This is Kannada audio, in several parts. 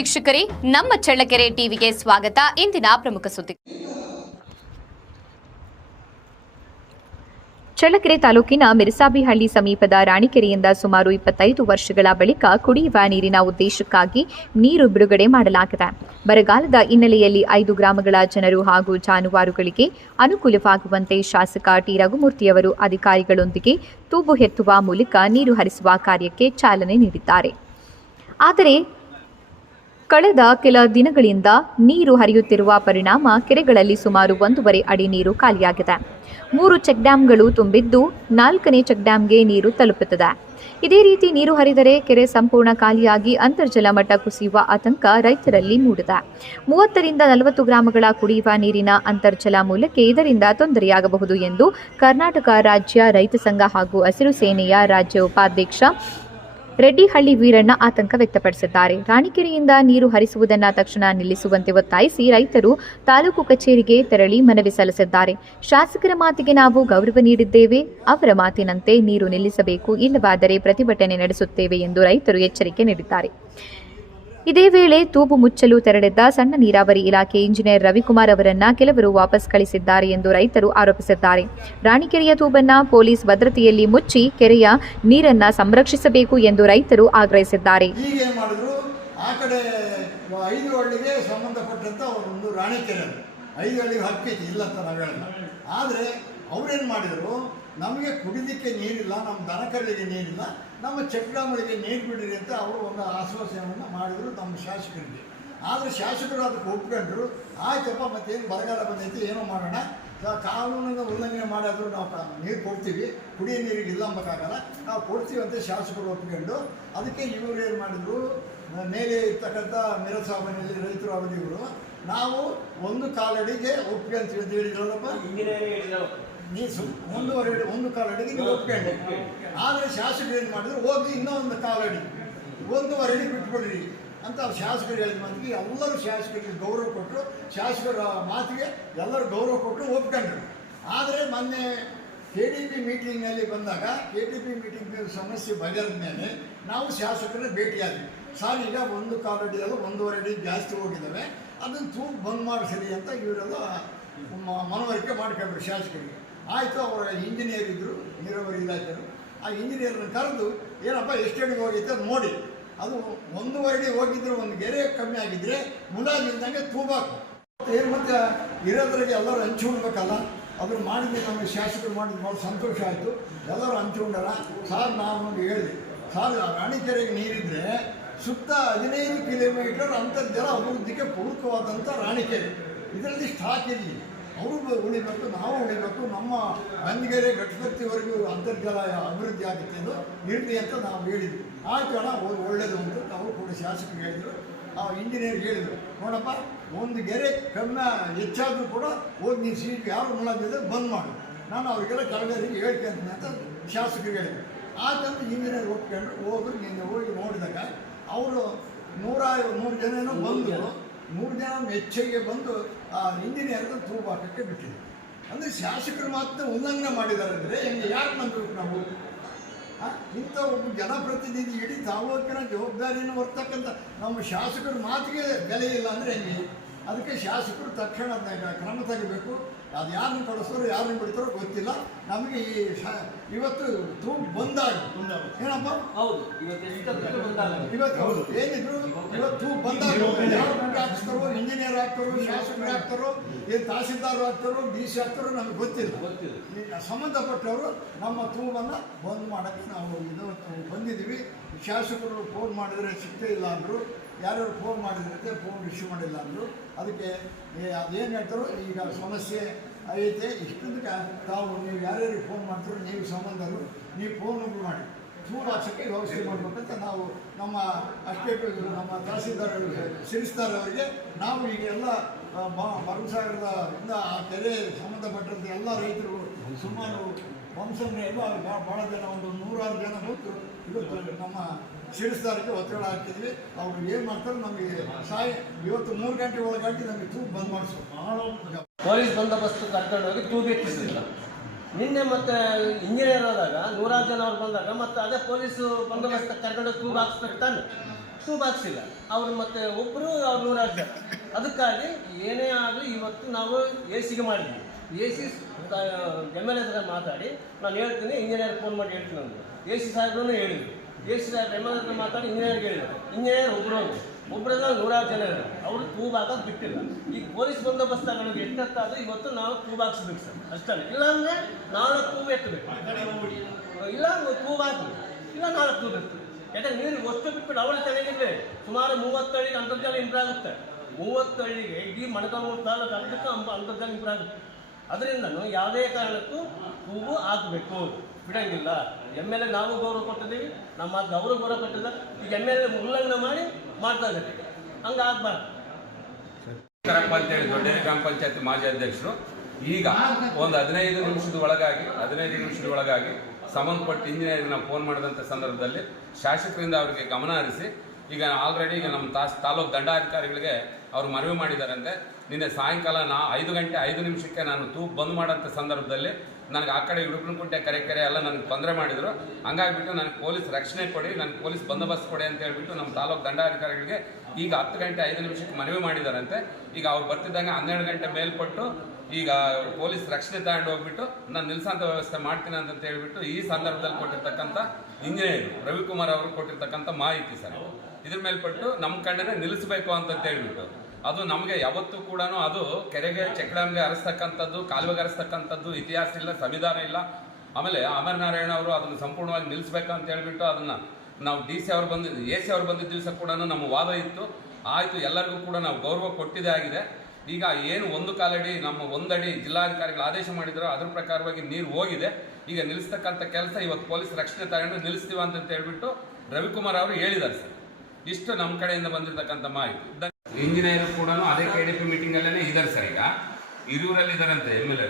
ವೀಕ್ಷಕರೇ, ನಮ್ಮ ಚಳ್ಳಕೆರೆ ಟಿವಿಗೆ ಸ್ವಾಗತ. ಇಂದಿನ ಪ್ರಮುಖ ಸುದ್ದಿ. ಚಳ್ಳಕೆರೆ ತಾಲೂಕಿನ ಮಿರಸಾಬಿಹಳ್ಳಿ ಸಮೀಪದ ರಾಣಿಕೆರೆಯಿಂದ ಸುಮಾರು 25 ವರ್ಷಗಳ ಬಳಿಕ ಕುಡಿಯುವ ನೀರಿನ ಉದ್ದೇಶಕ್ಕಾಗಿ ನೀರು ಬಿಡುಗಡೆ ಮಾಡಲಾಗಿದೆ. ಬರಗಾಲದ ಹಿನ್ನೆಲೆಯಲ್ಲಿ 5 ಗ್ರಾಮಗಳ ಜನರು ಹಾಗೂ ಜಾನುವಾರುಗಳಿಗೆ ಅನುಕೂಲವಾಗುವಂತೆ ಶಾಸಕ ಟಿ ರಘುಮೂರ್ತಿಯವರು ಅಧಿಕಾರಿಗಳೊಂದಿಗೆ ತೂಬು ಎತ್ತುವ ಮೂಲಕ ನೀರು ಹರಿಸುವ ಕಾರ್ಯಕ್ಕೆ ಚಾಲನೆ ನೀಡಿದ್ದಾರೆ. ಆದರೆ ಕಳೆದ ಕೆಲ ದಿನಗಳಿಂದ ನೀರು ಹರಿಯುತ್ತಿರುವ ಪರಿಣಾಮ ಕೆರೆಗಳಲ್ಲಿ ಸುಮಾರು 1.5 ಅಡಿ ನೀರು ಖಾಲಿಯಾಗಿದೆ. 3 ಚೆಕ್ ಡ್ಯಾಂಗಳು ತುಂಬಿದ್ದು 4ನೇ ಚೆಕ್ ಡ್ಯಾಂಗೆ ನೀರು ತಲುಪುತ್ತದೆ. ಇದೇ ರೀತಿ ನೀರು ಹರಿದರೆ ಕೆರೆ ಸಂಪೂರ್ಣ ಖಾಲಿಯಾಗಿ ಅಂತರ್ಜಲ ಮಟ್ಟ ಕುಸಿಯುವ ಆತಂಕ ರೈತರಲ್ಲಿ ಮೂಡಿದೆ. 30 ರಿಂದ 40 ಗ್ರಾಮಗಳ ಕುಡಿಯುವ ನೀರಿನ ಅಂತರ್ಜಲ ಮೂಲಕ್ಕೆ ಇದರಿಂದ ತೊಂದರೆಯಾಗಬಹುದು ಎಂದು ಕರ್ನಾಟಕ ರಾಜ್ಯ ರೈತ ಸಂಘ ಹಾಗೂ ಹಸಿರು ಸೇನೆಯ ರಾಜ್ಯ ಉಪಾಧ್ಯಕ್ಷ ರೆಡ್ಡಿಹಳ್ಳಿ ವೀರಣ್ಣ ಆತಂಕ ವ್ಯಕ್ತಪಡಿಸಿದ್ದಾರೆ. ರಾಣಿಕೆರೆಯಿಂದ ನೀರು ಹರಿಸುವುದನ್ನು ತಕ್ಷಣ ನಿಲ್ಲಿಸುವಂತೆ ಒತ್ತಾಯಿಸಿ ರೈತರು ತಾಲೂಕು ಕಚೇರಿಗೆ ತೆರಳಿ ಮನವಿ ಸಲ್ಲಿಸಿದ್ದಾರೆ. ಶಾಸಕರ ಮಾತಿಗೆ ನಾವು ಗೌರವ ನೀಡಿದ್ದೇವೆ, ಅವರ ಮಾತಿನಂತೆ ನೀರು ನಿಲ್ಲಿಸಬೇಕು, ಇಲ್ಲವಾದರೆ ಪ್ರತಿಭಟನೆ ನಡೆಸುತ್ತೇವೆ ಎಂದು ರೈತರು ಎಚ್ಚರಿಕೆ ನೀಡಿದ್ದಾರೆ. ಇದೇ ವೇಳೆ ತೂಬು ಮುಚ್ಚಲು ತೆರಳಿದ್ದ ಸಣ್ಣ ನೀರಾವರಿ ಇಲಾಖೆ ಇಂಜಿನಿಯರ್ ರವಿಕುಮಾರ್ ಅವರನ್ನ ಕೆಲವರು ವಾಪಸ್ ಕಳಿಸಿದ್ದಾರೆ ಎಂದು ರೈತರು ಆರೋಪಿಸಿದ್ದಾರೆ. ರಾಣಿಕೆರೆಯ ತೂಬನ್ನ ಪೊಲೀಸ್ ಭದ್ರತೆಯಲ್ಲಿ ಮುಚ್ಚಿ ಕೆರೆಯ ನೀರನ್ನ ಸಂರಕ್ಷಿಸಬೇಕು ಎಂದು ರೈತರು ಆಗ್ರಹಿಸಿದ್ದಾರೆ. ಆ ಕಡೆ 5 ಹಳ್ಳಿಗೆ ಸಂಬಂಧಪಟ್ಟಂತ ಒಂದು ರಾಣಿಕೆರೆ 5 ಹಳ್ಳಿಗೆ ಹಕ್ಕಿತ್ತು ಇಲ್ಲ ಅಂತ ನಾವು ಹೇಳಲ್ಲ. ಆದರೆ ಅವ್ರೇನು ಮಾಡಿದರು, ನಮಗೆ ಕುಡಿಲಿಕ್ಕೆ ನೀರಿಲ್ಲ, ನಮ್ಮ ದನಕರಿಗೆ ನೀರಿಲ್ಲ, ನಮ್ಮ ಚೆಕ್ ಡ್ಯಾಮ್ಗಳಿಗೆ ನೀರು ಬಿಡಿರಿ ಅಂತ ಅವರು ಒಂದು ಆಶ್ವಾಸನೆಯನ್ನು ಮಾಡಿದರು ನಮ್ಮ ಶಾಸಕರಿಗೆ. ಆದರೆ ಶಾಸಕರು ಅದಕ್ಕೆ ಒಪ್ಕೊಂಡ್ರು. ಆಯ್ತಪ್ಪ ಮತ್ತೇನು ಬರಗಾಲ ಬಂದೈತಿ, ಏನೋ ಮಾಡೋಣ, ಕಾನೂನನ್ನು ಉಲ್ಲಂಘನೆ ಮಾಡಿದ್ರು ನಾವು ನೀರು ಕೊಡ್ತೀವಿ, ಕುಡಿಯೋ ನೀರಿಗೆ ಇಲ್ಲ ಅಂಬಕ್ಕಾಗಲ್ಲ, ನಾವು ಕೊಡ್ತೀವಿ ಅಂತ ಶಾಸಕರು ಒಪ್ಕೊಂಡು ಅದಕ್ಕೆ ಇವರು ಏನು ಮಾಡಿದ್ರು, ಮೇಲೆ ಇರ್ತಕ್ಕಂಥ ಮಿರಸಾಬನಲ್ಲಿ ರೈತರು ಅವರಿವರು ನಾವು 1 ಅಡಿಗೆ ಒಪ್ಕೊಂತೀವಿ ಅಂತ ಹೇಳಿದ್ರಲ್ಲಪ್ಪ, ನೀರು 1 ಅಡಿಗೆ ನೀವು ಒಪ್ಕೊಂಡೆ. ಆದರೆ ಶಾಸಕರು ಏನು ಮಾಡಿದ್ರು, ಹೋಗಿ ಇನ್ನೂ 1 ಅಡಿ 1.5 ಅಡಿ ಬಿಟ್ಬಿಡ್ರಿ ಅಂತ ಶಾಸಕರು ಹೇಳಿದ ಮಾತಿಗೆ ಎಲ್ಲರೂ ಶಾಸಕರಿಗೆ ಗೌರವ ಕೊಟ್ಟರು. ಶಾಸಕರ ಮಾತಿಗೆ ಎಲ್ಲರೂ ಗೌರವ ಕೊಟ್ಟು ಒಪ್ಕೊಂಡ್ರು. ಆದರೆ ಮೊನ್ನೆ KDP ಮೀಟಿಂಗ್ನಲ್ಲಿ ಬಂದಾಗ KDP ಮೀಟಿಂಗ್ ಸಮಸ್ಯೆ ಬಗೆಹರಿದ ಮೇಲೆ ನಾವು ಶಾಸಕರನ್ನ ಭೇಟಿಯಾದ್ವಿ. ಸರ್, ಈಗ 1 ಅಡಿ ಅಲ್ಲ 1.5 ಅಡಿ ಜಾಸ್ತಿ ಹೋಗಿದ್ದಾವೆ, ಅದನ್ನು ತೂಬು ಬಂದ್ ಮಾಡಿಸಿರಿ ಅಂತ ಇವರೆಲ್ಲ ಮನವರಿಕೆ ಮಾಡ್ಕೊಂಡ್ರು ಶಾಸಕರಿಗೆ. ಆಯಿತು, ಅವರ ಇಂಜಿನಿಯರ್ ಇದ್ದರು, ನೀರಾವರಿ ಇಲಾಖೆಯವರು. ಆ ಇಂಜಿನಿಯರ್ನ ಕರೆದು ಏನಪ್ಪ ಎಷ್ಟು ಅಡಿಗೆ ಹೋಗಿತ್ತು ಅದು ನೋಡಿ, ಅದು 1.5 ಅಡಿ ಹೋಗಿದ್ರೆ ಒಂದು ಗೆರೆ ಕಮ್ಮಿ ಆಗಿದ್ದರೆ ಮುಲಾಜಿಲ್ದಂಗೆ ತೂಬಾಕು ಏನು ಮತ್ತೆ ಇರೋದ್ರಾಗೆ ಎಲ್ಲರೂ ಹಂಚ್ಕೊಳ್ಬೇಕಲ್ಲ. ಅದನ್ನು ಮಾಡಿದ್ವಿ, ನಮಗೆ ಶಾಸಕರು ಮಾಡಿದ್ದು ಭಾಳ ಸಂತೋಷ ಆಯಿತು. ಎಲ್ಲರೂ ಹಂಚ್ಕೊಂಡಾರ. ಸಾರ್ ನಾವು ಹೇಳಿದೆ, ಸಾರ್ ರಾಣಿಕೆರೆಗೆ ನೀರಿದ್ದರೆ ಸುತ್ತ 15 ಕಿಲೋಮೀಟರ್ ಅಂತರ್ಜಲ ಅಭಿವೃದ್ಧಿಗೆ ಪೂರಕವಾದಂಥ ರಾಣಿಕೆರೆ, ಇದರಲ್ಲಿ ಸ್ಟಾಕ್ ಇರಲಿ, ಅವರು ಉಳಿಬೇಕು, ನಾವು ಉಳಿಬೇಕು, ನಮ್ಮ ಗಂಜಗೆರೆ ಗಟ್ಟಪತ್ತಿವರೆಗೂ ಅಂತರ್ಜಲ ಅಭಿವೃದ್ಧಿ ಆಗುತ್ತೆ ಅದು ಇರಲಿ ಅಂತ ನಾವು ಹೇಳಿದ್ವಿ. ಆಯ್ತು ಅಣ್ಣ, ಒಳ್ಳೆಯದು ಅಂತ ಅವರು ಕೂಡ ಶಾಸಕರು ಹೇಳಿದರು. ಆ ಇಂಜಿನಿಯರ್ ಹೇಳಿದರು, ನೋಡಪ್ಪ, ಒಂದು ಗೆರೆ ಕಮ್ಮಿ ಹೆಚ್ಚಾದರೂ ಕೂಡ ಹೋಗಿ ನೀನು ಸೀಟ್ ಯಾರು ಮುಲಾಜಿದ್ರೆ ಬಂದ್ ಮಾಡು, ನಾನು ಅವರಿಗೆಲ್ಲ ಕೆಳಗರಿಗೆ ಹೇಳ್ಕೊಂತೀನಿ ಅಂತ ಶಾಸಕರು ಹೇಳಿದರು. ಆಯ್ತಂತ ಇಂಜಿನಿಯರ್ ಒಪ್ಕೊಂಡ್ರು. ಹೋಗಿ ನಿನ್ನೆ ಹೋಗಿ ನೋಡಿದಾಗ ಅವರು 103 ಜನನೂ ಬಂದು 3 ಜನ ಹೆಚ್ಚಿಗೆ ಬಂದು ಆ ಇಂಜಿನಿಯರ್ನ ತೂಬು ಹಾಕಕ್ಕೆ ಬಿಟ್ಟಿದೆ. ಅಂದರೆ ಶಾಸಕರು ಮಾತ್ರ ಉಲ್ಲಂಘನೆ ಮಾಡಿದ್ದಾರೆ ಅಂದರೆ ಹೆಂಗೆ ಯಾರು ನಂಬಬೇಕು ನಾವು? ಇಂಥ ಒಬ್ಬ ಜನಪ್ರತಿನಿಧಿ ಇಡೀ ತಾಲೂಕಿನ ಜವಾಬ್ದಾರಿಯನ್ನು ಹೊರ್ತಕ್ಕಂಥ ನಮ್ಮ ಶಾಸಕರ ಮಾತಿಗೆ ಬೆಲೆ ಇಲ್ಲ ಅಂದರೆ ಹೆಂಗೆ? ಅದಕ್ಕೆ ಶಾಸಕರು ತಕ್ಷಣ ಕ್ರಮ ತೆಗಿಬೇಕು. ಅದು ಯಾರನ್ನು ಕಳಿಸೋರು ಯಾರನ್ನು ಬಿಡ್ತಾರೋ ಗೊತ್ತಿಲ್ಲ ನಮಗೆ. ಇವತ್ತು ತೂಬು ಬಂದಾಗ ಏನಪ್ಪ, ಹೌದು, ಇವತ್ತು ಹೌದು ಏನಿದ್ರು ಇವತ್ತು ತೂಬು ಬಂದಾಗ ಯಾರು ದುಡ್ಡು ಹಾಕ್ತಾರೋ, ಇಂಜಿನಿಯರ್ ಆಗ್ತಾರೋ, ಶಾಸಕರು ಆಗ್ತಾರೋ, ಏನು ತಹಸೀಲ್ದಾರ್ ಆಗ್ತಾರೋ, DC ಆಗ್ತಾರೋ ನಮಗೆ ಗೊತ್ತಿಲ್ಲ. ಸಂಬಂಧಪಟ್ಟವರು ನಮ್ಮ ತೂಬನ್ನು ಬಂದ್ ಮಾಡೋಕ್ಕೆ ನಾವು ಇವತ್ತು ಬಂದಿದ್ದೀವಿ. ಶಾಸಕರು ಫೋನ್ ಮಾಡಿದರೆ ಸಿಗ್ತೇ ಇಲ್ಲ ಅಂದರು, ಯಾರ್ಯಾರು ಫೋನ್ ಮಾಡಿದ್ರಂತೆ ಫೋನ್ ರಿಸೀವ್ ಮಾಡಿಲ್ಲ ಅಂದರು. ಅದಕ್ಕೆ ಅದೇನು ಹೇಳ್ತಾರೋ, ಈಗ ಸಮಸ್ಯೆ ಐತೆ, ಇಷ್ಟೊಂದಕ್ಕೆ ತಾವು ನೀವು ಯಾರ್ಯಾರಿಗೆ ಫೋನ್ ಮಾಡ್ತಾರೋ ನೀವು ಸಂಬಂಧರು ನೀವು ಫೋನ್ ಮಾಡಿ ತೂಬು ಹಾಕ್ಸೋಕ್ಕೆ ವ್ಯವಸ್ಥೆ ಮಾಡಬೇಕಂತ ನಾವು ನಮ್ಮ ಅಷ್ಟೇಟು ನಮ್ಮ ತಹಸೀಲ್ದಾರ್ ಸಿರಿಸ್ತಾರ್ ಅವರಿಗೆ ನಾವು ಈಗ ಎಲ್ಲ ಭರಮಸಾಗರದಿಂದ ಆ ಕೆರೆ ಸಂಬಂಧಪಟ್ಟಂತೆ ಎಲ್ಲ ರೈತರು ಸುಮಾರು ವಂಶಂದ್ರೆ ಎಲ್ಲ ಭಾಳ ಜನ ಒಂದು 106 ಜನ ಬಂದು ಇವತ್ತು ನಮ್ಮ ಸಿರಿಸ್ತಾರಕ್ಕೆ ಒತ್ತಡ ಹಾಕ್ತಿದ್ವಿ. ಅವ್ರು ಏನು ಮಾಡ್ತಾರೆ ನಮಗೆ ಇವತ್ತು 3 ಗಂಟೆ ಒಳಗಾಗಿ ನಮಗೆ ತೂಬು ಬಂದ್ ಮಾಡಿಸೋ ಪೊಲೀಸ್ ಬಂದೋಬಸ್ತ್ ಕರ್ಕೊಂಡು ಹೋಗಿ ತೂಬು ಎತ್ತಿಸಲಿಲ್ಲ. ನಿನ್ನೆ ಮತ್ತೆ ಇಂಜಿನಿಯರ್ ಆದಾಗ 106 ಜನ ಅವ್ರು ಬಂದಾಗ ಮತ್ತೆ ಅದೇ ಪೊಲೀಸು ಬಂದೋಬಸ್ತ್ ಕರ್ಕೊಂಡು ತೂಬು ಹಾಕ್ಸ್ಬೇಕು ತಾನೆ. ಟ್ಯೂಬ್ ಹಾಕ್ಸಿಲ್ಲ ಅವರು, ಮತ್ತೆ ಒಬ್ಬರು ಅವ್ರು 106 ಜನ. ಅದಕ್ಕಾಗಿ ಏನೇ ಆಗಲಿ ಇವತ್ತು ನಾವು ಎ ಸಿಗೆ ಮಾಡಿದ್ವಿ. ಎ ಸಿ MLA ಹತ್ರ ಮಾತಾಡಿ ನಾನು ಹೇಳ್ತೀನಿ, ಇಂಜಿನಿಯರ್ ಫೋನ್ ಮಾಡಿ ಹೇಳ್ತೀನಿ ಅಂದರು. ಎ ಸಿ ಸಾಹೇಬ್ರೂ ಹೇಳಿದ್ರು. ಎ ಸಿ ಸಾಹೇಬ್ MLA ಹತ್ರ ಮಾತಾಡಿ ಇಂಜಿನಿಯರ್ಗೆ ಹೇಳಿದ್ರು. ಇಂಜಿನಿಯರ್ ಒಬ್ಬರೆಲ್ಲ 106 ಜನ ಇದ್ದಾರೆ, ಅವರು ಟ್ಯೂಬ್ ಹಾಕೋದು ಬಿಟ್ಟಿಲ್ಲ. ಈಗ ಪೊಲೀಸ್ ಬಂದೋಬಸ್ತ್ ತಗೊಳ್ಳೋದು ಎಷ್ಟೊತ್ತಾದರೂ ಇವತ್ತು ನಾವು ಟ್ಯೂಬ್ ಹಾಕ್ಸ್ಬೇಕು ಸರ್, ಅಷ್ಟೇ. ಇಲ್ಲಾಂದರೆ 4 ಟ್ಯೂಬ್ ಎತ್ತಬೇಕು, ಇಲ್ಲ ಟ್ಯೂಬ್ ಹಾಕಬೇಕು, ಇಲ್ಲ 4 ಟ್ಯೂಬ್ ಎತ್ತಬೇಕು. ಯಾಕಂದರೆ ನೀರು ಅಷ್ಟು ಬಿಟ್ಬಿಟ್ಟು ಅವಳ ಚೆನ್ನಾಗಿದ್ರೆ ಸುಮಾರು 30 ಹಳ್ಳಿಗೆ ಅಂತರ್ಜಲ ಇಂಪ್ರೂವ್ ಆಗುತ್ತೆ. 30 ಹಳ್ಳಿಗೆ ಇಡೀ ಮೊಳಕಾಲ್ಮೂರು ತಾಲೂಕು ಅರ್ಧಕ್ಕೆ ಅಂತರ್ಜಲ ಇಂಪ್ರೂವ್ ಆಗುತ್ತೆ. ಅದರಿಂದನೂ ಯಾವುದೇ ಕಾರಣಕ್ಕೂ ಟ್ಯೂಬು ಹಾಕಬೇಕು, ಬಿಡಂಗಿಲ್ಲ. MLA ನಾವು ಗೌರವ ಕೊಟ್ಟಿದ್ದೀವಿ, ನಮ್ಮ ಅವರು ಗೌರವ ಕೊಟ್ಟಿದ್ದಾರೆ. ಈಗ MLA ಉಲ್ಲಂಘನೆ ಮಾಡ್ತಾ ಇದ್ದಾರೆ, ಹಂಗೆ ಆಗ್ಬಾರ್ದು. ಅಂತೇಳಿ ದೊಡ್ಡೇರಿ ಗ್ರಾಮ ಪಂಚಾಯತ್ ಮಾಜಿ ಅಧ್ಯಕ್ಷರು ಈಗ ಒಂದು 15 ನಿಮಿಷದ ಒಳಗಾಗಿ ಸಂಬಂಧಪಟ್ಟ ಇಂಜಿನಿಯರ್ಗೆ ನಾವು ಫೋನ್ ಮಾಡಿದಂಥ ಸಂದರ್ಭದಲ್ಲಿ ಶಾಸಕರಿಂದ ಅವರಿಗೆ ಗಮನ ಹರಿಸಿ ಈಗ ಆಲ್ರೆಡಿ ಈಗ ನಮ್ಮ ತಾಲೂಕು ದಂಡಾಧಿಕಾರಿಗಳಿಗೆ ಅವರು ಮನವಿ ಮಾಡಿದ್ದಾರಂತೆ. ನಿನ್ನೆ ಸಾಯಂಕಾಲ 5 ಗಂಟೆ 5 ನಿಮಿಷಕ್ಕೆ ನಾನು ತೂಬ್ ಬಂದ್ ಮಾಡೋಂಥ ಸಂದರ್ಭದಲ್ಲಿ ನನಗೆ ಆ ಕಡೆ ಇಡುಕನಕುಂಟೆ ಕರೆ ಎಲ್ಲ ನನಗೆ ತೊಂದರೆ ಮಾಡಿದರು. ಹಂಗಾಗಿಬಿಟ್ಟು ನನಗೆ ಪೊಲೀಸ್ ರಕ್ಷಣೆ ಕೊಡಿ, ನನಗೆ ಪೊಲೀಸ್ ಬಂದೋಬಸ್ತ್ ಕೊಡಿ ಅಂತ ಹೇಳ್ಬಿಟ್ಟು ನಮ್ಮ ತಾಲೂಕು ದಂಡಾಧಿಕಾರಿಗಳಿಗೆ ಈಗ 10 ಗಂಟೆ 5 ನಿಮಿಷಕ್ಕೆ ಮನವಿ ಮಾಡಿದಾರಂತೆ. ಈಗ ಅವ್ರು ಬರ್ತಿದ್ದಂಗೆ 12 ಗಂಟೆ ಮೇಲ್ಪಟ್ಟು ಈಗ ಪೊಲೀಸ್ ರಕ್ಷಣೆ ತಗೊಂಡು ಹೋಗ್ಬಿಟ್ಟು ನಾನು ನಿಲ್ಸಂತ ವ್ಯವಸ್ಥೆ ಮಾಡ್ತೀನಿ ಅಂತ ಹೇಳ್ಬಿಟ್ಟು ಈ ಸಂದರ್ಭದಲ್ಲಿ ಕೊಟ್ಟಿರ್ತಕ್ಕಂಥ ಇಂಜಿನಿಯರ್ ರವಿಕುಮಾರ್ ಅವರು ಕೊಟ್ಟಿರ್ತಕ್ಕಂಥ ಮಾಹಿತಿ ಸರ್. ಇದ್ರ ಮೇಲ್ಪಟ್ಟು ನಮ್ಮ ಕಣ್ಣನ್ನೇ ನಿಲ್ಲಿಸಬೇಕು ಅಂತ ಹೇಳ್ಬಿಟ್ಟು ಅದು ನಮಗೆ ಯಾವತ್ತೂ ಕೂಡ ಅದು ಕೆರೆಗೆ ಚೆಕ್ ಡ್ಯಾಮ್ಗೆ ಹರಿಸ್ತಕ್ಕಂಥದ್ದು, ಕಾಲುವೆಗೆ ಹರಿಸ್ತಕ್ಕಂಥದ್ದು ಇತಿಹಾಸ ಇಲ್ಲ, ಸಂವಿಧಾನ ಇಲ್ಲ. ಆಮೇಲೆ ಅಮರನಾರಾಯಣ ಅವರು ಅದನ್ನು ಸಂಪೂರ್ಣವಾಗಿ ನಿಲ್ಲಿಸ್ಬೇಕು ಅಂತ ಹೇಳ್ಬಿಟ್ಟು ಅದನ್ನು ನಾವು DC ಅವ್ರು ಬಂದಿದ್ದು AC ಅವ್ರು ಬಂದಿದ್ದ ದಿವಸ ಕೂಡ ನಮ್ಮ ವಾದ ಇತ್ತು. ಆಯಿತು, ಎಲ್ಲರಿಗೂ ಕೂಡ ನಾವು ಗೌರವ ಕೊಟ್ಟಿದ್ದೇ ಆಗಿದೆ. ಈಗ ಏನು 1 ಕಾಲಡಿ ನಮ್ಮ 1 ಅಡಿ ಜಿಲ್ಲಾಧಿಕಾರಿಗಳು ಆದೇಶ ಮಾಡಿದ್ರು ಅದ್ರ ಪ್ರಕಾರವಾಗಿ ನೀರು ಹೋಗಿದೆ. ಈಗ ನಿಲ್ಲಿಸ್ತಕ್ಕಂಥ ಕೆಲಸ ಇವತ್ತು ಪೊಲೀಸ್ ರಕ್ಷಣೆ ತಗೊಂಡು ನಿಲ್ಲಿಸ್ತೀವ ಅಂತ ಹೇಳ್ಬಿಟ್ಟು ರವಿಕುಮಾರ್ ಅವರು ಹೇಳಿದ್ದಾರೆ ಸರ್. ಇಷ್ಟು ನಮ್ಮ ಕಡೆಯಿಂದ ಬಂದಿರತಕ್ಕಂಥ ಮಾಹಿತಿ. ಇಂಜಿನಿಯರ್ ಕೂಡ ಅದೇ KDP ಮೀಟಿಂಗಲ್ಲೇ ಇದ್ದಾರೆ ಸರ್. ಈಗ ಹಿರಿಯೂರಲ್ಲಿ ಇದ್ದಾರಂತೆ MLA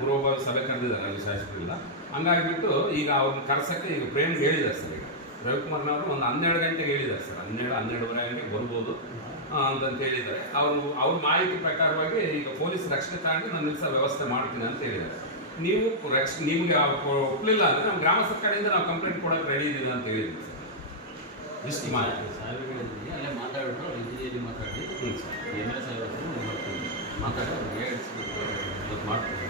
ಪೂರ್ವಭಾವಿ ಸಭೆ ಕರೆದಿದ್ದಾರೆ ಅಲ್ಲಿ ಶಾಸಕರಿಂದ. ಹಂಗಾಗಿಬಿಟ್ಟು ಈಗ ಅವ್ರನ್ನ ಕರ್ಸಕ್ಕೆ ಈಗ ಪ್ರೇಮ್ಗೆ ಹೇಳಿದ್ದಾರೆ ಸರ್. ಈಗ ರವಿಕುಮಾರ್ನವರು ಒಂದು 12 ಗಂಟೆಗೆ ಹೇಳಿದ್ದಾರೆ ಸರ್, 12-12:30 ಗಂಟೆಗೆ ಬರ್ಬೋದು ಅಂತಂತ ಹೇಳಿದ್ದಾರೆ. ಅವ್ರ ಮಾಹಿತಿ ಪ್ರಕಾರವಾಗಿ ಈಗ ಪೊಲೀಸ್ ರಕ್ಷಣೆ ತಗೊಂಡು ನಾನು ನಿಲ್ಲಿಸೋ ವ್ಯವಸ್ಥೆ ಮಾಡ್ತೀನಿ ಅಂತ ಹೇಳಿದ್ದಾರೆ. ನೀವು ನಿಮಗೆ ಒಪ್ಪಲಿಲ್ಲ ಅಂದರೆ ನಮ್ಮ ಗ್ರಾಮಸ್ಥರ ಕಡೆಯಿಂದ ನಾವು ಕಂಪ್ಲೇಂಟ್ ಕೊಡೋಕೆ ರೆಡಿ ಇದ್ದೀವಿ ಅಂತ ಹೇಳಿದ್ವಿ ಸರ್. ಇಷ್ಟು ಮಾಹಿತಿ ಅಲ್ಲೇ ಮಾತಾಡಿದ್ರು, ಇಂಜಿನಿಯರಿಂಗ್ ಮಾತಾಡಿ MLA ಸಾಹೇಬ್ ಮಾತಾಡಿ ಮಾಡ್ತೀವಿ.